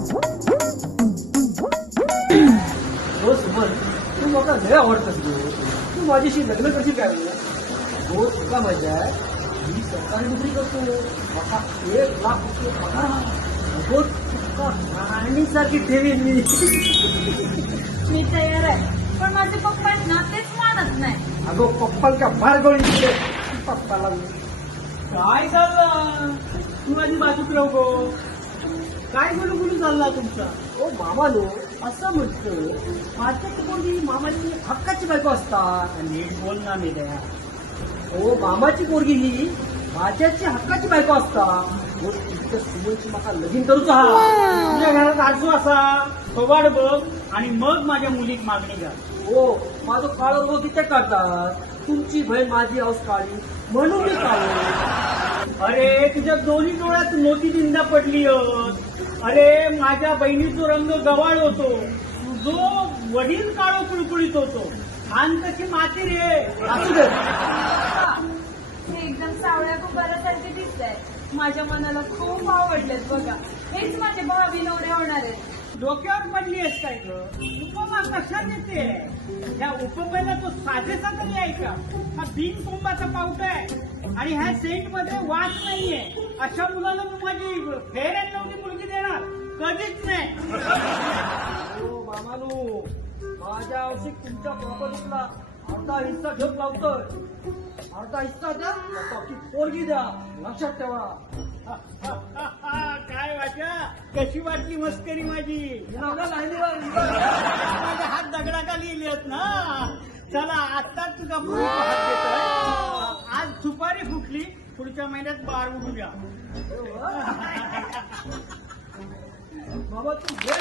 हो सुमन, तू मला लय आवडतस गो. तू माझ्याशी लग्न करशील काय हो? तुका मजा आहे, मी सरकारी नोकरी करतो. मला 1,00,000 रुपये पगार आहे. हो तुका राणीसारखी ठेवीन मी. मी तयार आहे, पण माझे पप्पा आहेत ना तेच मानत नाही. अगो पप्पांच्या फार गोळी दिले पप्पाला. काय चाललं तू माझी बाजूक राहू गो. काय गुलू चालला तुमचा? ओ मामानो, असं म्हटलं माझ्याची पोरगी मामाची हक्काची बायको असतात. नीट बोल ना मी द्या. ओ मामाची पोरगी ही माझ्याची हक्काची बायको असता. हो तुमच्या सुमनची माका लगीन करूच हा. तुझ्या घरात आजू असा कवाड बघ आणि मग माझ्या मुलीक मागणी घाल. हो माझं काळं लोक किती काढतात. तुमची बहीण माझी औस काळी म्हणून मी काळू. अरे तुझ्या दोन्ही डोळ्यात मोती बिंदा पडली. अरे माझ्या बहिणीचा रंग गवाळ होतो, तुझो वडील काळो कुळकुळीत होतो. आणि तशी माती रे. असू दे. हे एकदम सावळ्या गुब्बारासारखे दिसत आहे. माझ्या मनाला खूप आवडलेत बघा. हेच माझे भावी नवरे होणार आहेत. डोक्यावर पडली आहेस काय ग? उपमा कशात येते? या उपमेला तो साजेसा तरी आहे का? हा बिन कोंबाचा पावटा आहे आणि ह्या सेंट मध्ये वास नाहीये. अशा मुलाला तू माझी फेर अँड लवली मुलगी देणार कधीच नाही. हो मामानो, माझ्या औषध तुमच्या प्रॉपर्टीला अर्धा हिस्सा घेऊन लावतोय. अर्धा हिस्सा द्या, बाकी पोरगी द्या. लक्षात ठेवा. काय वाटा कशी वाटली मस्करी माझी? नवरा लाईनीवर. माझ्या हात दगडाखाली येत ना. चला आत्ताच तुझा पूर्ण हात देतोय. आज सुपारी फुटली, पुढच्या महिन्यात बाळ उडूया. बाबा तू वेळ